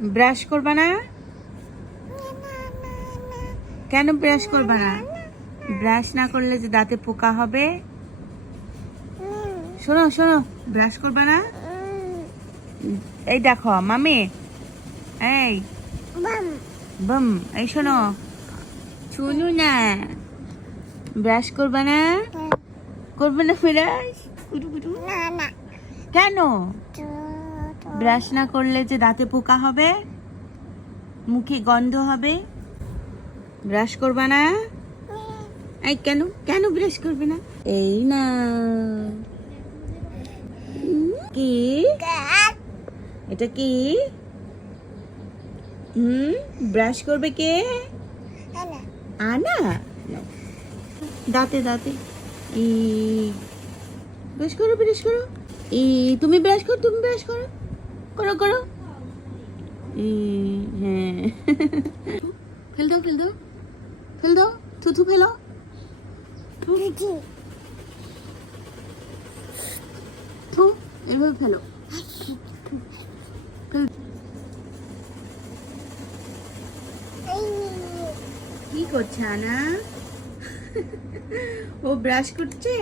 Brush করবা না? কেন ব্রাশ করবা না? ব্রাশ না করলে যে দাঁতে পোকা হবে। শোনো শোনো, ব্রাশ করবা না? এই দেখো মামি, এই বম, এই শোনো, শুনু না, ব্রাশ করবা না? করবে না ব্রাশ? কেন? ব্রাশ না করলে যে দাঁতে পোকা হবে, মুখে গন্ধ হবে। ব্রাশ করবা না? এই কেন কেন ব্রাশ করবে না? এই না কি এটা কি? ব্রাশ করবে কে? আনা। দাঁতে দাঁতে ই ব্রাশ করো, ব্রাশ করো। ই তুমি ব্রাশ করো, তুমি ব্রাশ করো, করো করো। ই হ্যাঁ। ফেল দাও, ফেল দাও, ফেল দাও, থুথু ফেলো। থু, এভাবে ফেলো। কি করছে আনা? ও ব্রাশ করছে।